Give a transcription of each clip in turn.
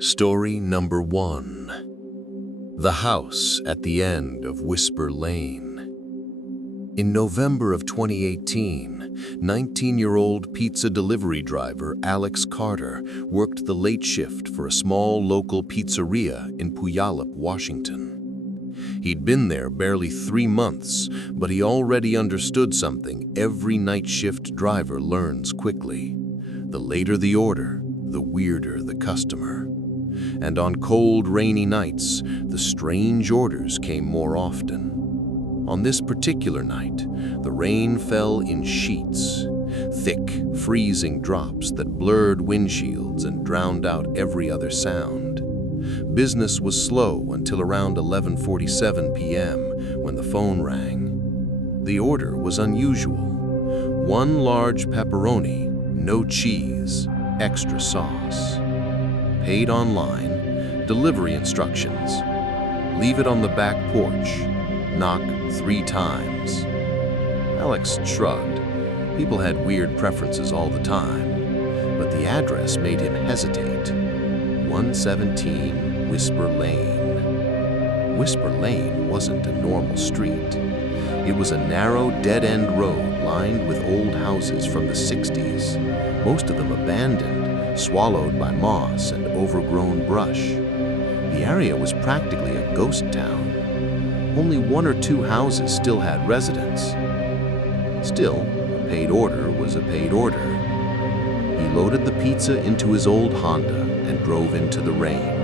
Story number 1. The House at the End of Whisper Lane. In November of 2018, 19-year-old pizza delivery driver Alex Carter worked the late shift for a small local pizzeria in Puyallup, Washington. He'd been there barely 3 months, but he already understood something every night shift driver learns quickly. The later the order, the weirder the customer. And on cold, rainy nights, the strange orders came more often. On this particular night, the rain fell in sheets, thick, freezing drops that blurred windshields and drowned out every other sound. Business was slow until around 11:47 p.m. when the phone rang. The order was unusual. 1 large pepperoni, no cheese, extra sauce. Paid online, delivery instructions. Leave it on the back porch. Knock 3 times. Alex shrugged. People had weird preferences all the time, but the address made him hesitate. 117 Whisper Lane. Whisper Lane wasn't a normal street. It was a narrow, dead-end road lined with old houses from the 60s, most of them abandoned, swallowed by moss and overgrown brush. The area was practically a ghost town. Only 1 or 2 houses still had residents. Still, a paid order was a paid order. He loaded the pizza into his old Honda and drove into the rain.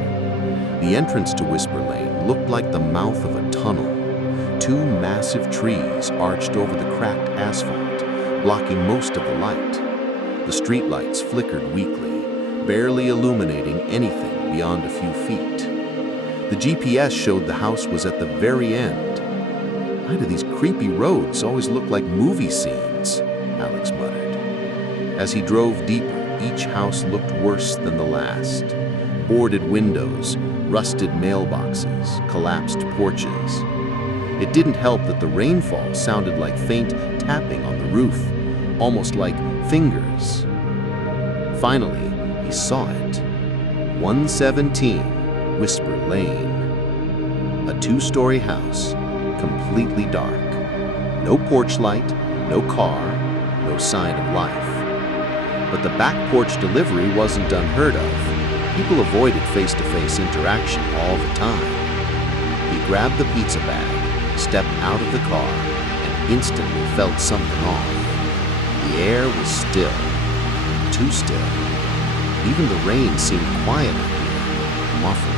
The entrance to Whisper Lane looked like the mouth of a tunnel. 2 massive trees arched over the cracked asphalt, blocking most of the light. The streetlights flickered weakly, barely illuminating anything beyond a few feet. The GPS showed the house was at the very end. Why do these creepy roads always look like movie scenes? Alex muttered. As he drove deeper, each house looked worse than the last. Boarded windows, rusted mailboxes, collapsed porches. It didn't help that the rainfall sounded like faint tapping on the roof, almost like fingers. Finally, he saw it. 117 Whisper Lane. A 2-story house, completely dark. No porch light, no car, no sign of life. But the back porch delivery wasn't unheard of. People avoided face-to-face interaction all the time. He grabbed the pizza bag, stepped out of the car, and instantly felt something off. The air was still, too still. Even the rain seemed quiet out here, muffled.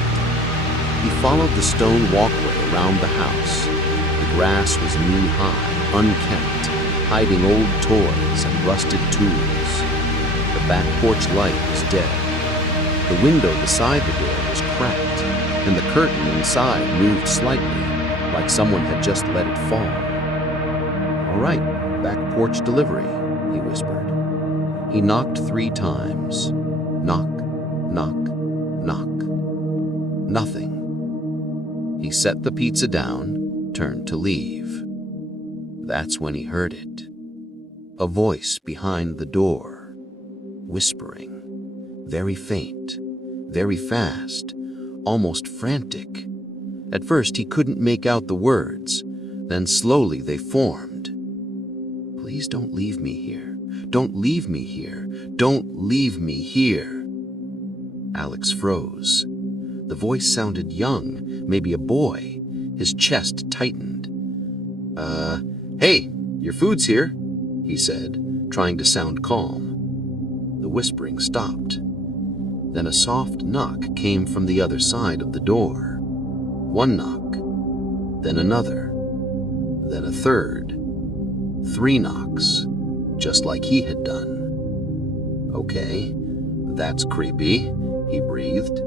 He followed the stone walkway around the house. The grass was knee-high, unkempt, hiding old toys and rusted tools. The back porch light was dead. The window beside the door was cracked, and the curtain inside moved slightly, like someone had just let it fall. "All right, back porch delivery," he whispered. He knocked 3 times. Knock, knock, knock. Nothing. He set the pizza down, turned to leave. That's when he heard it. A voice behind the door, whispering, very faint, very fast, almost frantic. At first he couldn't make out the words, then slowly they formed. "Please don't leave me here. Don't leave me here. Don't leave me here." Alex froze. The voice sounded young, maybe a boy. His chest tightened. Hey, your food's here," he said, trying to sound calm. The whispering stopped. Then a soft knock came from the other side of the door. 1 knock, then another, then a third. 3 knocks, just like he had done. "Okay, that's creepy," he breathed.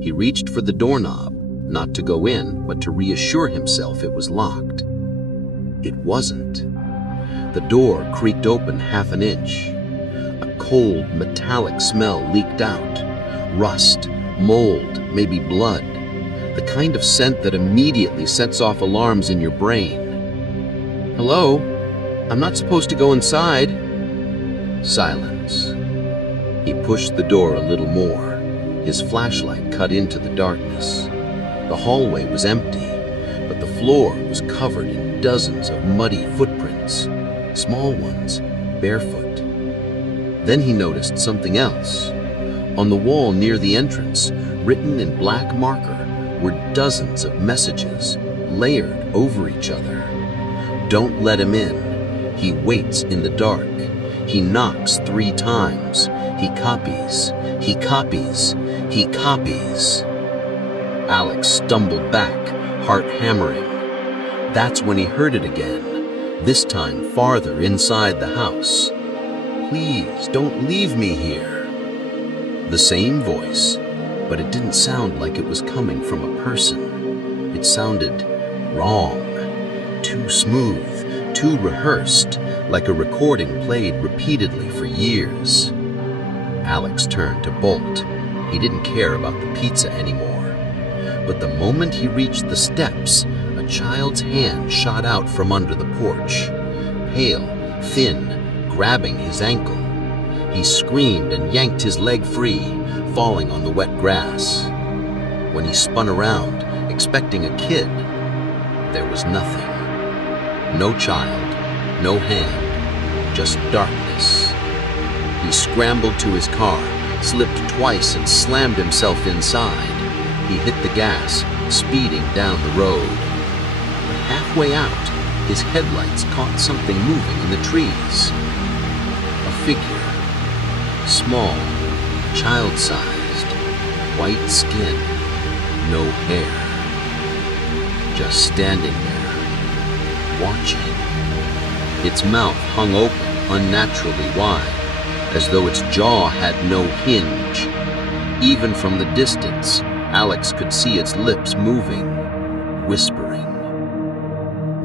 He reached for the doorknob, not to go in, but to reassure himself it was locked. It wasn't. The door creaked open half an inch. A cold, metallic smell leaked out. Rust, mold, maybe blood. The kind of scent that immediately sets off alarms in your brain. "Hello? I'm not supposed to go inside." Silence. He pushed the door a little more. His flashlight cut into the darkness. The hallway was empty, but the floor was covered in dozens of muddy footprints, small ones, barefoot. Then he noticed something else. On the wall near the entrance, written in black marker, were dozens of messages, layered over each other. Don't let him in. He waits in the dark. He knocks 3 times. He copies. He copies. He copies. Alex stumbled back, heart hammering. That's when he heard it again, this time farther inside the house. Please, don't leave me here. The same voice, but it didn't sound like it was coming from a person. It sounded wrong, too smooth, too rehearsed, like a recording played repeatedly for years. Alex turned to bolt. He didn't care about the pizza anymore. But the moment he reached the steps, a child's hand shot out from under the porch, pale, thin, grabbing his ankle. He screamed and yanked his leg free, falling on the wet grass. When he spun around, expecting a kid, there was nothing. No child, no hand, just darkness. He scrambled to his car, slipped twice and slammed himself inside. He hit the gas, speeding down the road. But halfway out, his headlights caught something moving in the trees. A figure, small, child-sized, white skin, no hair. Just standing there, watching. Its mouth hung open unnaturally wide, as though its jaw had no hinge. Even from the distance, Alex could see its lips moving, whispering.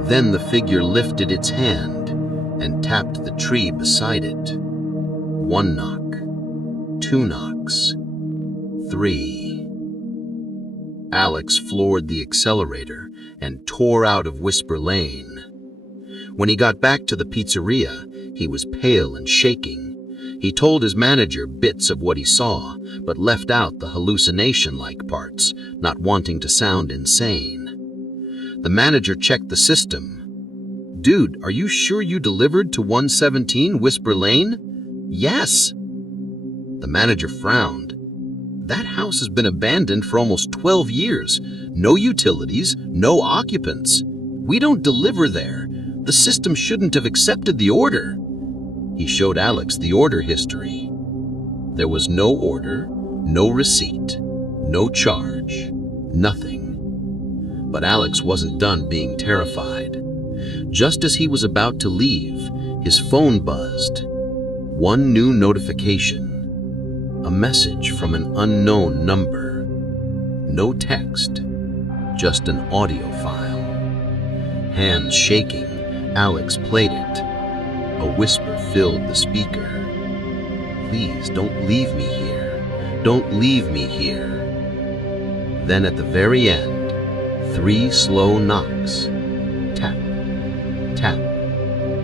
Then the figure lifted its hand and tapped the tree beside it. 1 knock, 2 knocks, 3. Alex floored the accelerator and tore out of Whisper Lane. When he got back to the pizzeria, he was pale and shaking. He told his manager bits of what he saw, but left out the hallucination-like parts, not wanting to sound insane. The manager checked the system. "Dude, are you sure you delivered to 117 Whisper Lane?" "Yes." The manager frowned. "That house has been abandoned for almost 12 years. No utilities, no occupants. We don't deliver there. The system shouldn't have accepted the order." He showed Alex the order history. There was no order, no receipt, no charge, nothing. But Alex wasn't done being terrified. Just as he was about to leave, his phone buzzed. One new notification. A message from an unknown number. No text, just an audio file. Hands shaking, Alex played it. A whisper filled the speaker. "Please don't leave me here. Don't leave me here." Then at the very end, 3 slow knocks. Tap, tap,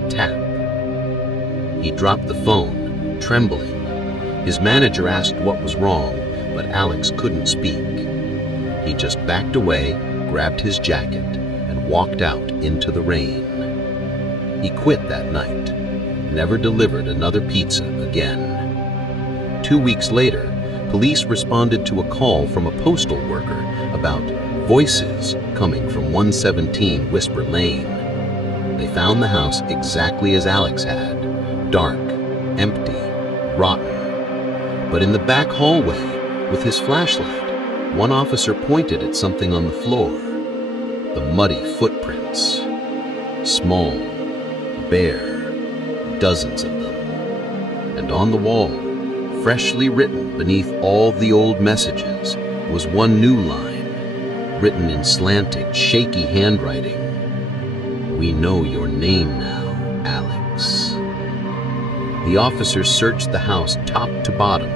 tap. He dropped the phone, trembling. His manager asked what was wrong, but Alex couldn't speak. He just backed away, grabbed his jacket, and walked out into the rain. He quit that night, never delivered another pizza again. 2 weeks later, police responded to a call from a postal worker about voices coming from 117 Whisper Lane. They found the house exactly as Alex had, dark, empty, rotten. But in the back hallway, with his flashlight, one officer pointed at something on the floor. The muddy footprints. Small, bare, dozens of them. And on the wall, freshly written beneath all the old messages, was one new line, written in slanting, shaky handwriting. "We know your name now, Alex." The officers searched the house top to bottom.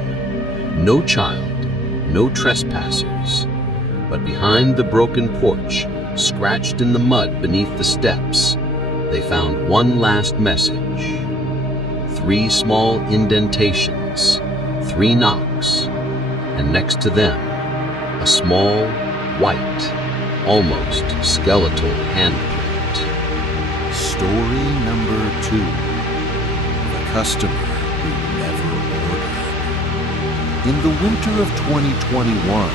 No child, no trespassers. But behind the broken porch, scratched in the mud beneath the steps, they found one last message. 3 small indentations, 3 knocks, and next to them, a small, white, almost skeletal handprint. Story number 2. The customer who never ordered. In the winter of 2021,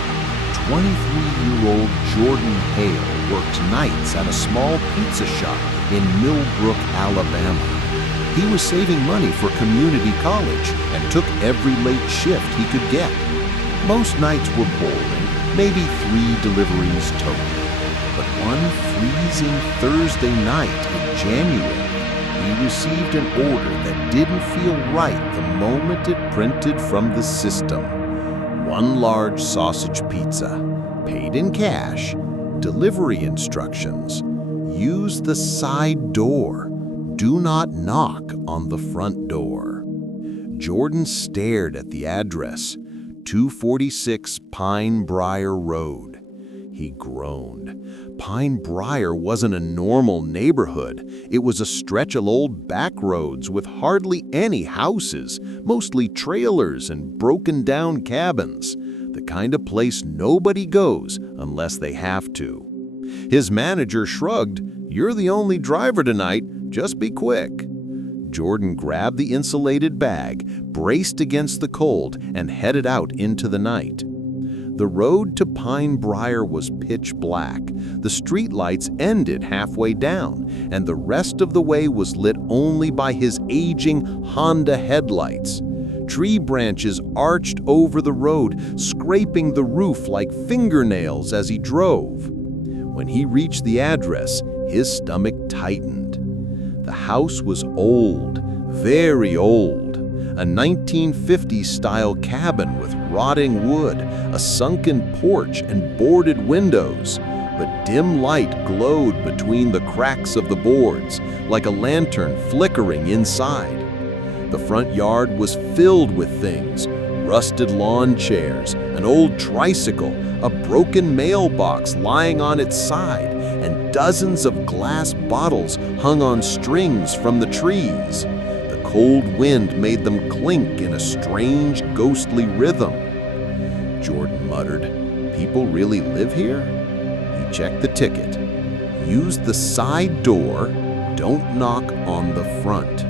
23-year-old Jordan Hale worked nights at a small pizza shop in Millbrook, Alabama. He was saving money for community college and took every late shift he could get. Most nights were boring, maybe 3 deliveries total. But one freezing Thursday night in January, he received an order that didn't feel right the moment it printed from the system. 1 large sausage pizza, paid in cash, delivery instructions. Use the side door. Do not knock on the front door. Jordan stared at the address, 246 Pine Briar Road. He groaned. Pine Briar wasn't a normal neighborhood. It was a stretch of old back roads with hardly any houses, mostly trailers and broken-down cabins. The kind of place nobody goes unless they have to. His manager shrugged. "You're the only driver tonight. Just be quick." Jordan grabbed the insulated bag, braced against the cold, and headed out into the night. The road to Pine Briar was pitch black. The streetlights ended halfway down, and the rest of the way was lit only by his aging Honda headlights. Tree branches arched over the road, scraping the roof like fingernails as he drove. When he reached the address, his stomach tightened. The house was old, very old. A 1950s-style cabin with rotting wood, a sunken porch and boarded windows. But dim light glowed between the cracks of the boards, like a lantern flickering inside. The front yard was filled with things: rusted lawn chairs, an old tricycle, a broken mailbox lying on its side, and dozens of glass bottles hung on strings from the trees. The cold wind made them clink in a strange, ghostly rhythm. Jordan muttered, "People really live here?" He checked the ticket. "Use the side door, don't knock on the front."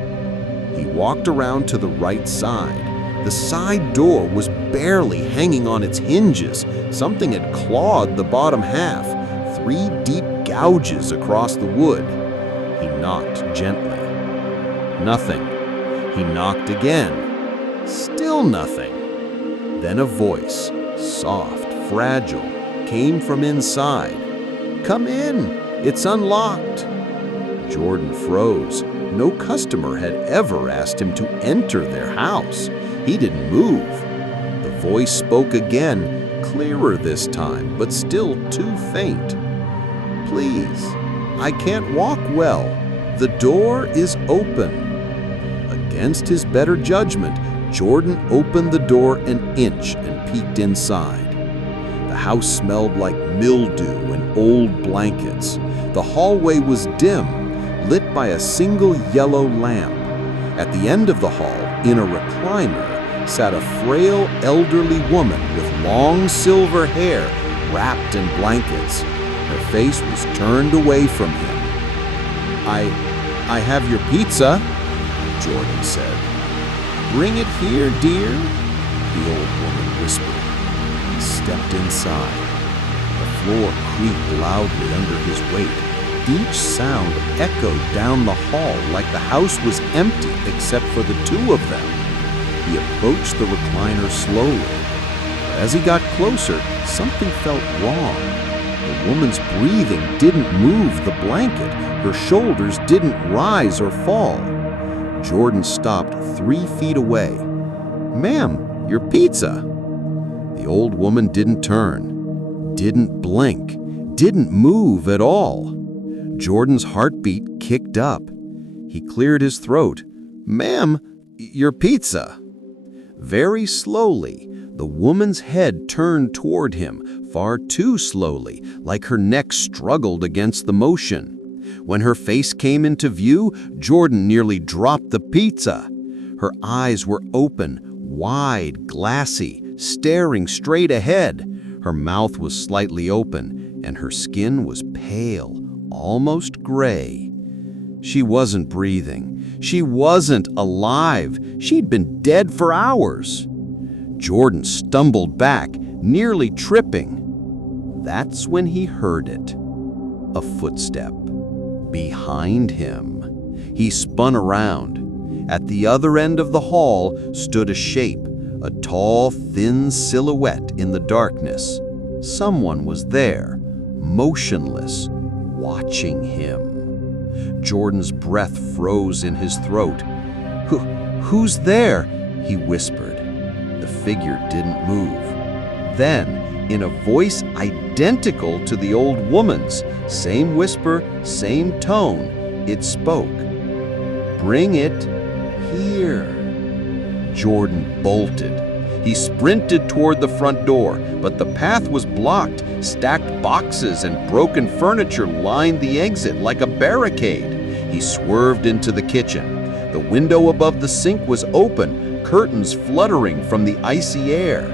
He walked around to the right side. The side door was barely hanging on its hinges. Something had clawed the bottom half, 3 deep gouges across the wood. He knocked gently. Nothing. He knocked again. Still nothing. Then a voice, soft, fragile, came from inside. "Come in. It's unlocked." Jordan froze. No customer had ever asked him to enter their house. He didn't move. The voice spoke again, clearer this time, but still too faint. "Please, I can't walk well. The door is open." Against his better judgment, Jordan opened the door an inch and peeked inside. The house smelled like mildew and old blankets. The hallway was dim, lit by a single yellow lamp. At the end of the hall, in a recliner, sat a frail elderly woman with long silver hair wrapped in blankets. Her face was turned away from him. I have your pizza," Jordan said. "Bring it here, dear," the old woman whispered. He stepped inside. The floor creaked loudly under his weight. Each sound echoed down the hall like the house was empty except for the 2 of them. He approached the recliner slowly. But as he got closer, something felt wrong. The woman's breathing didn't move the blanket. Her shoulders didn't rise or fall. Jordan stopped 3 feet away. "Ma'am, your pizza." The old woman didn't turn, didn't blink, didn't move at all. Jordan's heartbeat kicked up. He cleared his throat. "Ma'am, your pizza." Very slowly, the woman's head turned toward him, far too slowly, like her neck struggled against the motion. When her face came into view, Jordan nearly dropped the pizza. Her eyes were open, wide, glassy, staring straight ahead. Her mouth was slightly open, and her skin was pale, almost gray. She wasn't breathing. She wasn't alive. She'd been dead for hours. Jordan stumbled back, nearly tripping. That's when he heard it. A footstep. Behind him. He spun around. At the other end of the hall stood a shape, a tall, thin silhouette in the darkness. Someone was there, motionless, watching him. Jordan's breath froze in his throat. Who's there?" he whispered. The figure didn't move. Then, in a voice identical to the old woman's, same whisper, same tone, it spoke. "Bring it here." Jordan bolted. He sprinted toward the front door, but the path was blocked. Stacked boxes and broken furniture lined the exit like a barricade. He swerved into the kitchen. The window above the sink was open, curtains fluttering from the icy air.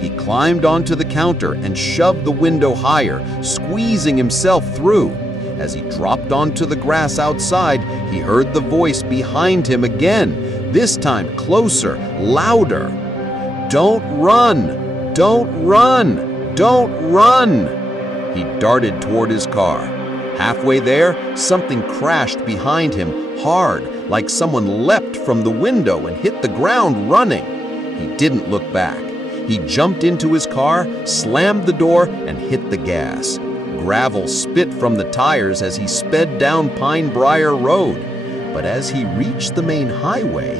He climbed onto the counter and shoved the window higher, squeezing himself through. As he dropped onto the grass outside, he heard the voice behind him again, this time closer, louder. "Don't run! Don't run! Don't run!" He darted toward his car. Halfway there, something crashed behind him, hard, like someone leapt from the window and hit the ground running. He didn't look back. He jumped into his car, slammed the door, and hit the gas. Gravel spit from the tires as he sped down Pine Briar Road. But as he reached the main highway,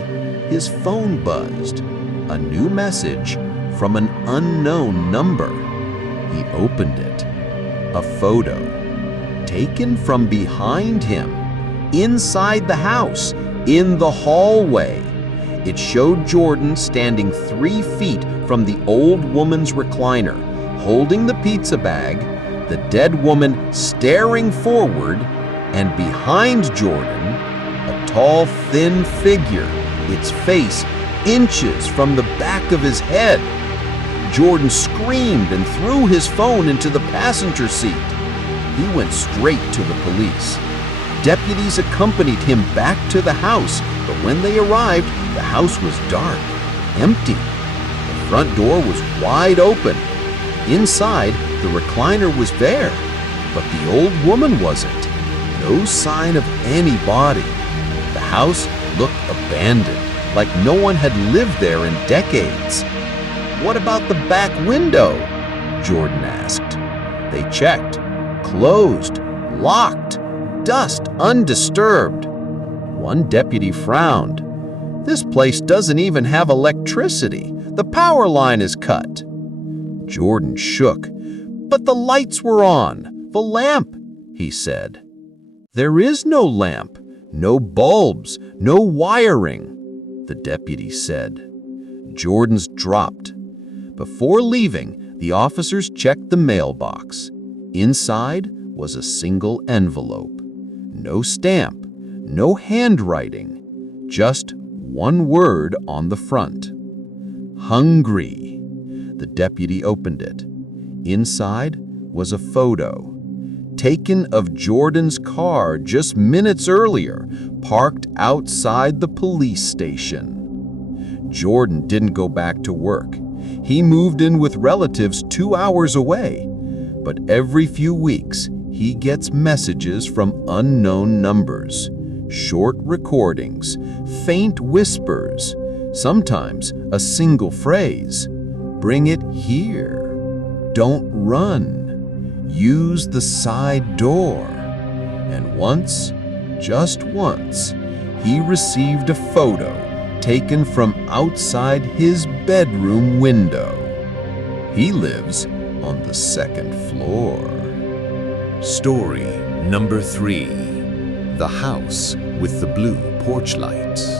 his phone buzzed. A new message from an unknown number. He opened it. A photo, taken from behind him, inside the house, in the hallway. It showed Jordan standing 3 feet from the old woman's recliner, holding the pizza bag, the dead woman staring forward, and behind Jordan, a tall, thin figure, its face inches from the back of his head. Jordan screamed and threw his phone into the passenger seat. He went straight to the police. Deputies accompanied him back to the house, but when they arrived, the house was dark, empty. The front door was wide open. Inside, the recliner was there, but the old woman wasn't. No sign of any body. The house looked abandoned, like no one had lived there in decades. "What about the back window?" Jordan asked. They checked. Closed, locked, dust undisturbed. One deputy frowned. "This place doesn't even have electricity. The power line is cut." Jordan shook. "But the lights were on. The lamp," he said. "There is no lamp, no bulbs, no wiring," the deputy said. Jordan's dropped. Before leaving, the officers checked the mailbox. Inside was a single envelope. No stamp, no handwriting, just one word on the front. "Hungry." The deputy opened it. Inside was a photo, taken of Jordan's car just minutes earlier, parked outside the police station. Jordan didn't go back to work. He moved in with relatives 2 hours away. But every few weeks, he gets messages from unknown numbers, short recordings, faint whispers, sometimes a single phrase. "Bring it here. Don't run. Use the side door." And once, just once, he received a photo taken from outside his bedroom window. He lives on the 2nd floor. Story number 3. The House with the Blue Porch Lights.